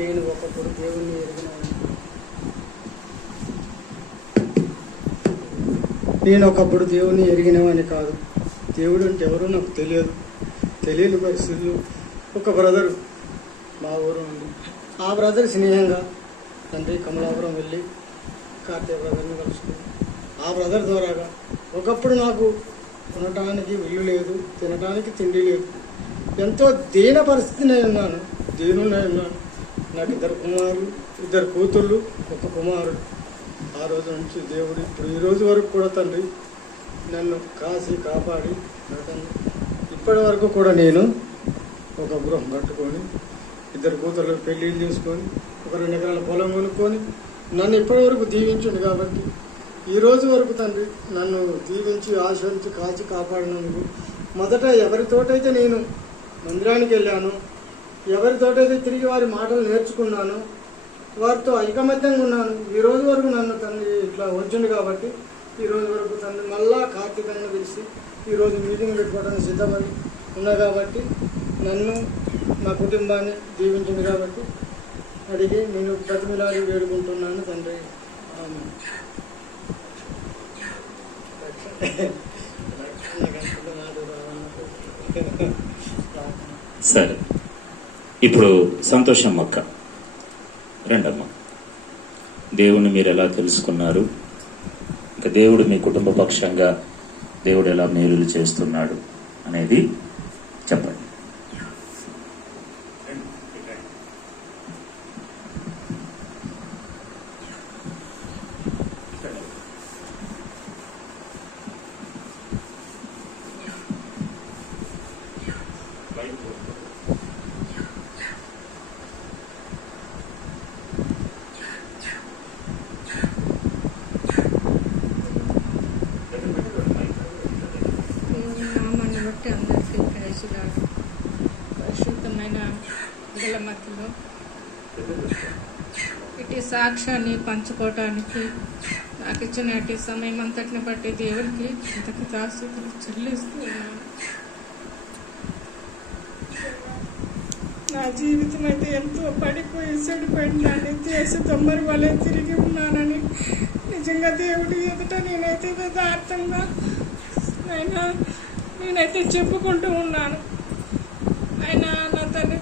నేను ఒకప్పుడు దేవుణ్ణి ఎరిగినవాడిని. నేను ఒకప్పుడు దేవుణ్ణి ఎరిగినవాడిని కాదు. దేవుడు అంటే ఎవరో నాకు తెలియని పరిస్థితులు ఒక బ్రదరు మా ఊరు నుండి, ఆ బ్రదర్ స్నేహంగా తండ్రి కమలాపురం వెళ్ళి కార్తీయ బ్రదర్ని కలుసుకుని ఆ బ్రదర్ ద్వారాగా ఒకప్పుడు నాకు కొనటానికి ఇల్లు లేదు, తినటానికి తిండి లేదు, ఎంతో దీన పరిస్థితినే ఉన్నాను, దీనునే ఉన్నాను. నాకు 2 కూతుళ్ళు, 1 కుమారుడు. ఆ రోజు నుంచి దేవుడు ఇప్పుడు ఈ రోజు వరకు కూడా తండ్రి నన్ను కాసి కాపాడి ఇప్పటి వరకు కూడా నేను ఒక గృహం కట్టుకొని 2 కూతుర్లకు పెళ్ళిళ్ళు చేసుకొని 1 2 ఎకరాల పొలం కొనుక్కొని నన్ను ఇప్పటి వరకు దీవించుండు. కాబట్టి ఈ రోజు వరకు తండ్రి నన్ను దీవించి ఆశ్రయించి కాచి కాపాడినందుకు మొదట ఎవరితోటైతే నేను మందిరానికి వెళ్ళాను, ఎవరితోటైతే తిరిగి వారి మాటలు నేర్చుకున్నాను, వారితో ఐకమత్యంగా ఉన్నాను, ఈ రోజు వరకు నన్ను తండ్రి ఇట్లా వచ్చిండు. కాబట్టి ఈ రోజు వరకు తండ్రి మళ్ళా కార్తీకను పిలిచి ఈరోజు మీటింగ్ పెట్టుకోవడానికి సిద్ధపడి ఉన్నా. కాబట్టి నన్ను నా కుటుంబాన్ని దీవించింది. కాబట్టి అడిగి నేను ప్రతిమిలాడి వేడుకుంటున్నాను తండ్రి. సరే, ఇప్పుడు సంతోషం అక్క రండమ్మ. దేవుణ్ణి మీరు ఎలా తెలుసుకున్నారు, ఇంకా దేవుడు మీ కుటుంబ పక్షంగా దేవుడు ఎలా మేలులు చేస్తున్నాడు అనేది చెప్పండి. పరిశుద్ధమైన మధ్యలో ఇటు సాక్ష్యాన్ని పంచుకోవటానికి నాకు ఇచ్చిన ఇటు సమయం అంతటిని బట్టి దేవుడికి కృతజ్ఞతాస్తుతులు చెల్లిస్తూ ఉన్నాను. నా జీవితం అయితే ఎంతో పడిపోయి చెడిపోయిన దాన్ని చేసి దొమ్మరి వలె తిరిగి ఉన్నానని నిజంగా దేవుడి ఎదుట నేనైతే యథార్థంగా నేనైతే చెప్పుకుంటూ ఉన్నాను. అయినా నా తండ్రి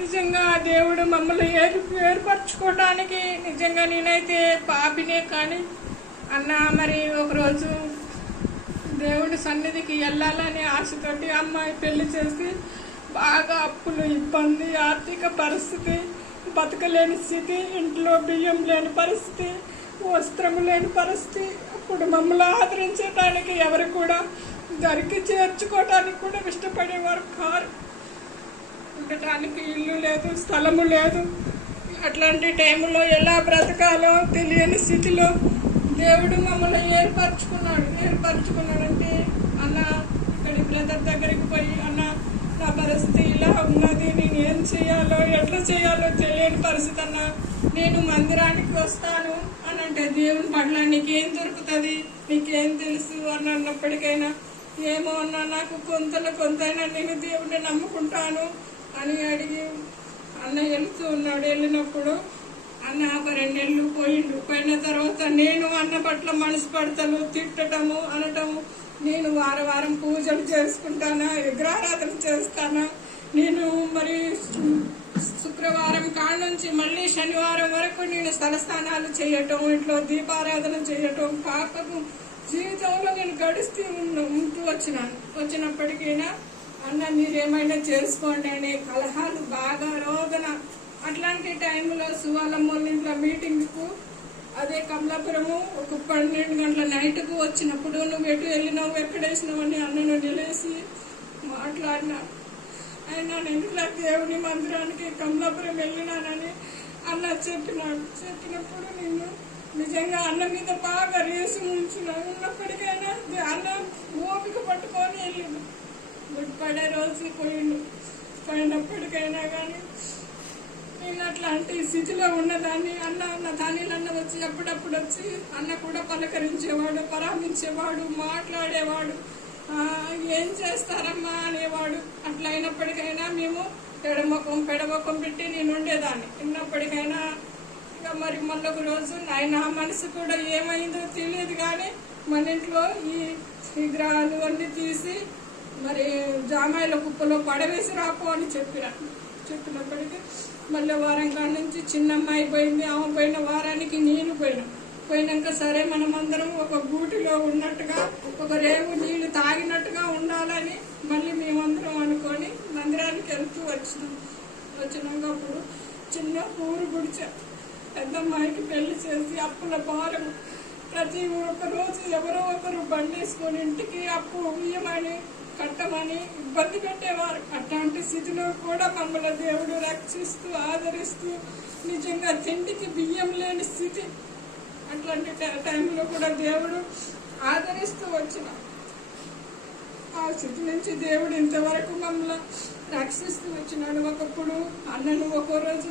నిజంగా ఆ దేవుడు మమ్మల్ని ఏర్పరచుకోవడానికి నిజంగా నేనైతే పాపినే. కానీ అన్న మరి ఒకరోజు దేవుడి సన్నిధికి వెళ్ళాలని ఆశతోటి అమ్మాయి పెళ్లి చేసి బాగా అప్పులు, ఇబ్బంది, ఆర్థిక పరిస్థితి, బతకలేని స్థితి, ఇంట్లో బియ్యం లేని పరిస్థితి, వస్త్రము లేని పరిస్థితి. అప్పుడు మమ్మల్ని ఆదరించడానికి ఎవరు కూడా దరికి చేర్చుకోవటానికి కూడా ఇష్టపడేవారు కారు. ఉండటానికి ఇల్లు లేదు, స్థలము లేదు. అట్లాంటి టైంలో ఎలా బ్రతకాలో తెలియని స్థితిలో దేవుడు మమ్మల్ని ఏర్పరచుకున్నాడంటే అన్న ఇక్కడి బ్రదర్ దగ్గరికి పోయి అన్న నా పరిస్థితి ఇలా ఉన్నది, నేను ఏం చేయాలో ఎట్లా చేయాలో తెలియని పరిస్థితి అన్న, నేను మందిరానికి వస్తాను అని అంటే దేవుని పట్ల నీకేం దొరుకుతుంది, నీకేం తెలుసు అని అన్నప్పటికైనా ఏమో అన్న నాకు కొంతైనా నేను దేవుడిని నమ్ముకుంటాను అని అడిగి అన్న వెళ్తూ ఉన్నాడు. వెళ్ళినప్పుడు అన్న ఒక 2 నెలలు పోయిన తర్వాత నేను అన్న పట్ల మనసు పడతాను, తిట్టటము అనటము, నేను వారం పూజలు చేసుకుంటానా, విగ్రహారాధన చేస్తానా, నేను మరి శుక్రవారం కాడ నుంచి మళ్ళీ శనివారం వరకు నేను స్థలస్థానాలు చేయటం, ఇంట్లో దీపారాధన చేయటం, పాపకు జీవితంలో నేను గడుస్తూ ఉంటూ వచ్చినప్పటికైనా అన్న మీరేమైనా చేసుకోండి అనే కలహాలు బాగా రోదన. అట్లాంటి టైంలో సువాలమ్మ ఇంట్లో మీటింగ్కు అదే కమలాపురము ఒక 12 గంటల నైట్కు వచ్చినప్పుడు నువ్వు ఎటు వెళ్ళినావు, ఎక్కడ వేసినావు అని అన్నను నిలేసి మాట్లాడినా. అయినా నేను ఇలా దేవుని మందిరానికి కమలాపురం వెళ్ళినానని అన్న చెప్పినప్పుడు నేను నిజంగా అన్న మీద బాగా రేసు ఉన్నప్పటికైనా అన్న ఓపిక పట్టుకొని వెళ్ళిండు. పడే రోజు పోయినప్పటికైనా కానీ నేను అట్లాంటి స్థితిలో ఉన్నదాన్ని అన్న తానీలన్న వచ్చి అప్పుడప్పుడు వచ్చి అన్న కూడా పలకరించేవాడు, పరామర్శించేవాడు, మాట్లాడేవాడు, ఏం చేస్తారమ్మా అనేవాడు. అట్లా అయినప్పటికైనా మేము పెడముఖం పెట్టి నేను ఉండేదాన్ని. ఉన్నప్పటికైనా ఇక మరి మొన్నొక రోజు నా మనసు కూడా ఏమైందో తెలియదు, కానీ మన ఇంట్లో ఈ విగ్రహాలు అన్నీ తీసి మరి జామాయిల కుప్పలో పడవేసి రాపో అని చెప్పినప్పటికీ మళ్ళీ వారం కాడ నుంచి చిన్నమ్మాయి పోయింది. ఆమె పోయిన వారానికి నేను పోయినాక సరే మనమందరం ఒక గూటిలో ఉన్నట్టుగా ఒక రేవు నీళ్లు తాగినట్టుగా ఉండాలని మళ్ళీ మేమందరం అనుకొని మందిరానికి వెళ్తూ వచ్చినాక అప్పుడు చిన్న ఊరు గుడిచా పెద్దమ్మాయికి పెళ్లి చేసి అప్పుల భారం ప్రతి ఒక్క రోజు ఎవరో ఒకరు బండేసుకొని ఇంటికి అప్పు ఇయ్యమని కట్టమని ఇబ్బంది పెట్టేవారు. అట్లాంటి స్థితిలో కూడా మమ్మల్ని దేవుడు రక్షిస్తూ ఆదరిస్తూ నిజంగా తిండికి బియ్యం లేని స్థితి, అట్లాంటి టైంలో కూడా దేవుడు ఆదరిస్తూ వచ్చిన ఆ స్థితి నుంచి దేవుడు ఇంతవరకు మమ్మల్ని రక్షిస్తూ వచ్చినాడు. ఒకప్పుడు అన్నను ఒక్కో రోజు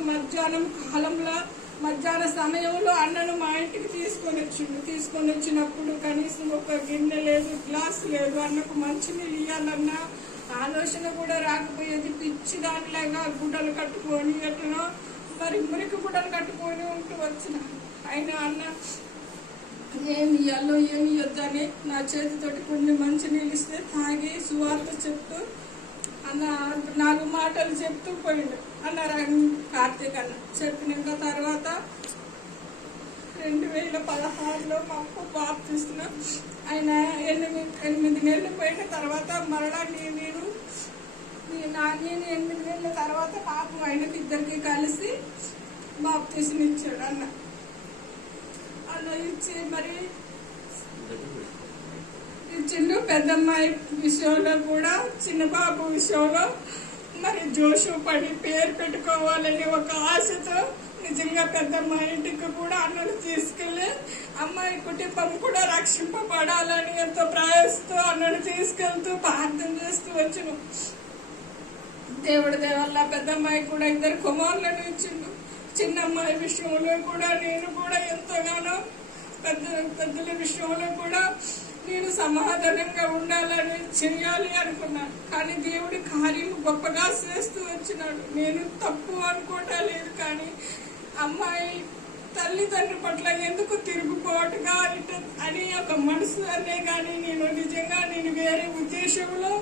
మధ్యాహ్న సమయంలో అన్నను మా ఇంటికి తీసుకొని వచ్చినప్పుడు కనీసం ఒక గిన్నె లేదు, గ్లాస్ లేదు, అన్నకు మంచినీళ్ళు ఇవ్వాలన్న ఆలోచన కూడా రాకపోయేది. పిచ్చి దానిలాగా గుడ్డలు కట్టుకొని ఎట్లనో మరి మురికి గుడ్డలు కట్టుకొని ఉంటూ వచ్చిన ఆయన అన్న ఏమి ఇవ్వాలో ఏమి ఇవ్వద్దని నా చేతితోటి కొన్ని మంచినీళ్ళు ఇస్తే తాగి సువార్త చెప్తూ అన్న 4 మాటలు చెప్తూ పోయిండు అన్నారు కార్తీక్ అన్న. చెప్పినాక తర్వాత 2016లో మా అప్పు బాప్తిస్తున్నా ఆయన 8 నెలలు పోయిన తర్వాత మరలా నేను 8 నెలల తర్వాత పాపం ఆయనకి ఇద్దరికి కలిసి బాప్తిస్మ ఇచ్చాడు అన్న ఇచ్చి మరి ఇచ్చిండు. పెద్దమ్మాయి విషయంలో కూడా చిన్న బాబు విషయంలో మరి జోషు పడి పేరు పెట్టుకోవాలని ఒక ఆశతో నిజంగా పెద్దమ్మాయి ఇంటికి కూడా అన్నను తీసుకెళ్లి అమ్మాయి కుటుంబం కూడా రక్షింపబడాలని ఎంతో ప్రయాసతో అన్నను తీసుకెళ్తూ ప్రార్థన చేస్తూ వచ్చును. దేవుడి దేవల్ల పెద్దమ్మాయి కూడా 2 కుమారులను ఇచ్చిండు. చిన్నమ్మాయి విషయంలో కూడా నేను కూడా ఎంతగానో పెద్దల విషయంలో కూడా నేను సమాధానంగా ఉండాలని చెయ్యాలి అనుకున్నాను. కానీ దేవుడి కార్యం గొప్పగా చేస్తూ వచ్చినాడు. నేను తప్పు అనుకోవటం లేదు, కానీ అమ్మాయి తల్లిదండ్రుల పట్ల ఎందుకు తిరుగుబాటుగా అని ఒక మనసు అనే కానీ నేను నిజంగా వేరే ఉద్దేశంలో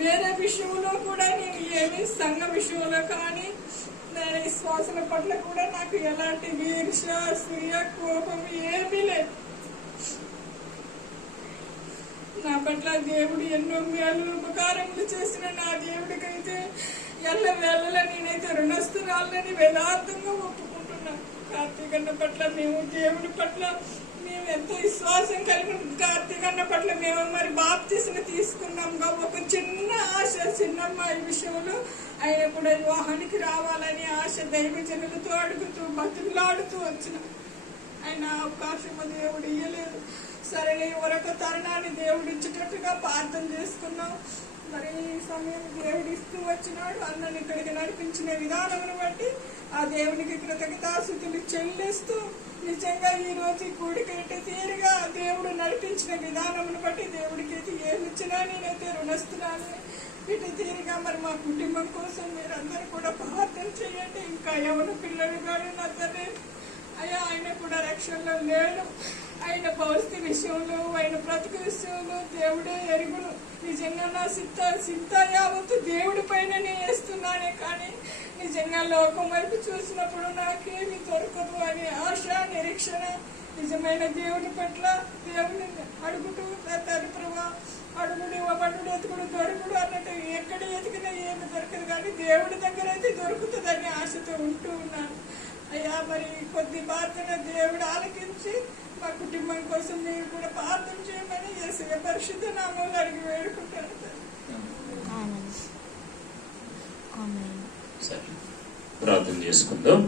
వేరే విషయంలో కూడా నేను ఏమి సంఘ విషయంలో కానీ దాని విశ్వాసాల పట్ల కూడా నాకు ఎలాంటి ఈర్ష అసూయ కోపం ఏమీ లేదు. నా పట్ల దేవుడు ఎన్నో మేలు ఉపకారములు చేసిన నా దేవుడికైతే ఎల్లవేళలా నేనైతే రుణస్తురాలని వేదాంతంగా ఒప్పుకుంటున్నాను. కార్తీకన్న పట్ల దేవుడి పట్ల మేము ఎంతో విశ్వాసం కలిగిన కార్తీకన్న పట్ల మేము మరి బాప్తిస్మ తీసుకున్నాంగా ఒక చిన్న ఆశ చిన్నమ్మాయి విషయంలో ఆయన కూడా వివాహానికి రావాలని ఆశ దైవజనులతో అడుగుతూ బతుకులాడుతూ వచ్చిన ఆయన అవకాశం దేవుడు ఇయ్యలేదు. సరే మరొక తరుణాన్ని దేవుడు ఇచ్చేటట్టుగా ప్రార్థన చేసుకున్నాం. మరి ఈ సమయం దేవుడు ఇస్తూ వచ్చినాడు. అన్నని ఇక్కడికి నడిపించిన విధానమును బట్టి ఆ దేవునికి కృతజ్ఞతాస్తుతులు చెల్లిస్తూ నిజంగా ఈ రోజు ఈ కూడికైతే తీరుగా దేవుడు నడిపించిన విధానమును బట్టి దేవుడికి అయితే ఏమిచ్చినా నేనైతే రుణస్తున్నాను. ఇటు తీరుగా మరి మా కుటుంబం కోసం మీరందరూ కూడా ప్రార్థన చేయండి. ఇంకా ఎవరు పిల్లలు కానీ అందరినీ అయ్యా ఆయన కూడా రక్షణలో లేడు. ఆయన భౌతిక విషయంలో ఆయన బ్రతుకు విషయంలో దేవుడే ఎరుగును. నిజంగా నా చింత యావత్తు దేవుడి పైననే వేస్తున్నానే, కానీ నిజంగా లోకం వైపు చూసినప్పుడు నాకేమి దొరకదు అనే ఆశ నిరీక్షణ నిజమైన దేవుడి పట్ల దేవుని అడుగుతూ ప్రభా అడుగుడు ఇవ్వబడుడు ఎతుకుడు దొరుకుడు అన్నట్టు ఎక్కడ ఎతికినా ఏమి దొరకదు, కానీ దేవుడి దగ్గర అయితే దొరుకుతుందని ఆశతో ఉంటూ ఉన్నాను. అయ్యా మరి కొద్ది ప్రార్థన దేవుడు ఆలకించి మా కుటుంబం కోసం మీరు కూడా ప్రార్థన చేయమని యేసయ్య పరిశుద్ధ నామములో అడిగి వేడుకుంటాను. ప్రార్థన చేసుకుందాం.